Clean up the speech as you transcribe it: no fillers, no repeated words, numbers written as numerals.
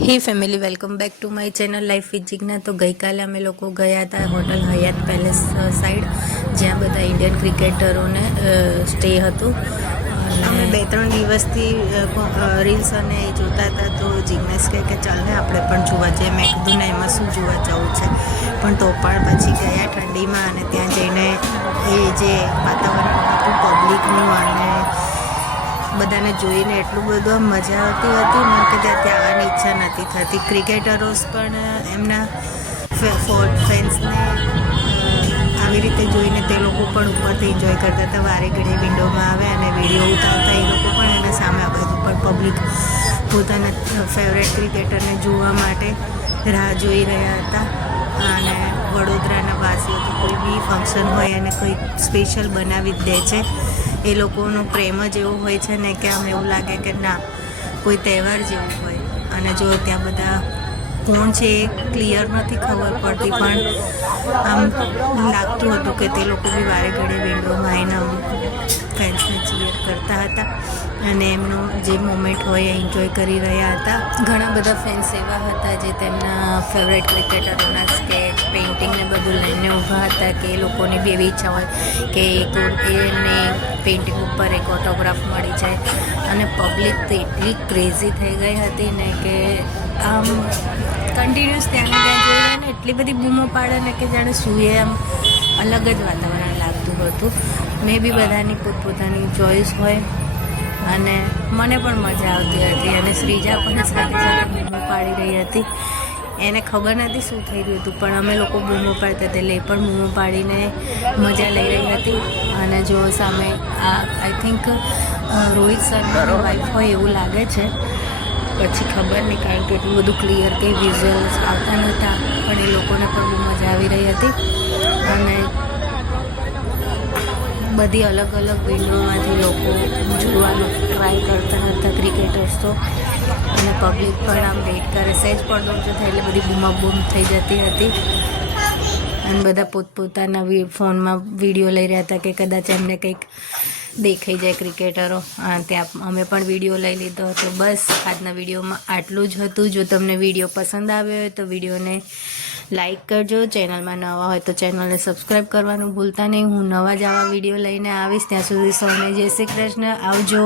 Hey family welcome back to my channel life with Jigna. तो गई काले अमे लोग गया था होटल हयात पैलेस साइड ज्यां बधा इंडियन क्रिकेटरोने स्टे हतुं। અમે 2-3 દિવસથી રીલ્સ અને એ જોતા હતા તો જિગ્નેશ કહે કે ચાલ ને આપણે પણ જોવા જઈએ। મેં કીધું ને એમાં શું જોવા જવું છે, પણ તો પણ પછી ગયા ઠંડીમાં અને ત્યાં જઈને એ જે વાતાવરણ હતું પબ્લિકનું અને બધાને જોઈને એટલું બધું મજા આવતી હતી ને કે ત્યાં આવવાની ઈચ્છા નથી થતી। ક્રિકેટરોસ પણ એમના ફેન્સને આવી રીતે જોઈને તે લોકો પણ ઉપરથી એન્જોય કરતા હતા। વારે ઘડીએ વિન્ડોમાં આવે અને વિડીયો ઉતારતા એ લોકો પણ એના સામે આ બાજુ પણ પબ્લિક પોતાના ફેવરેટ ક્રિકેટરને જોવા માટે રાહ જોઈ રહ્યા હતા। અને વડોદરાના વાસીઓ તો કોઈ બી ફંક્શન હોય અને કોઈ સ્પેશિયલ બનાવી જ દે છે। એ લોકોનો પ્રેમ જ એવો હોય છે ને કે આમ એવું લાગે કે ના કોઈ તહેવાર જેવું હોય। અને જો ત્યાં બધા કોણ છે એ ક્લિયર નથી ખબર પડતી, પણ આમ લાગતું હતું કે તે લોકો બી વારે ઘડીએ વિન્ડોમાં આવીને ફેન્સને ચીયર કરતા હતા અને એમનો જે મોમેન્ટ હોય એ એન્જોય કરી રહ્યા હતા। ઘણા બધા ફેન્સ એવા હતા જે તેમના ફેવરેટ ક્રિકેટરોના સ્કેચ પેઇન્ટિંગ ને બધું લઈને ઊભા હતા કે એ લોકોની બી એવી ઈચ્છા હોય કે એને પેઇન્ટિંગ ઉપર એક ઓટોગ્રાફ મળી જાય। અને પબ્લિક તો એટલી ક્રેઝી થઈ ગઈ હતી ને કે આમ કન્ટિન્યુઅસ ત્યાં જોઈને ને એટલી બધી બૂમો પાડે ને કે જાણે સૂએ આમ અલગ જ વાતાવરણ લાગતું હતું। મેં બી બધાની પોતપોતાની ચોઈસ હોય અને મને પણ મજા આવતી હતી અને શ્રીજા પણ સાથે સાથે બૂમો પાડી રહી હતી। એને ખબર નથી શું થઈ રહ્યું હતું, પણ અમે લોકો બૂમો પાડતા હતા એટલે એ પણ બૂમો પાડીને મજા લઈ રહી હતી। અને જો સામે આઈ થિંક રોહિત શર્માની વાઈફ હોય એવું લાગે છે, પછી ખબર નહીં કારણ કે એટલું બધું ક્લિયર કંઈ વિઝ્યુઅલ્સ આવતા નહોતા, પણ એ લોકોને પણ બહુ મજા આવી રહી હતી। અને બધી અલગ અલગ વિન્ડોમાંથી લોકો જોવાનું ટ્રાય કરતા હતા ક્રિકેટર્સ તો, અને પબ્લિક પણ આમ વેઇટ કરે। સહેજ પડદો ઊંચો થાય એટલે બધી બૂમાબૂમ થઈ જતી હતી અને બધા પોતપોતાના ફોનમાં વિડીયો લઈ રહ્યા હતા કે કદાચ એમને કંઈક દેખાઈ જાય ક્રિકેટરો। ત્યાં અમે પણ વિડીયો લઈ લીધો હતો। બસ આજના વિડીયોમાં આટલું જ હતું। જો તમને વિડીયો પસંદ આવ્યો હોય તો વિડીયોને લાઈક કરજો, ચેનલમાં નવા હોય તો ચેનલને સબસ્ક્રાઈબ કરવાનું ભૂલતા નહીં। હું નવા જ આવા વિડીયો લઈને આવીશ। ત્યાં સુધી સૌને જય શ્રી કૃષ્ણ, આવજો।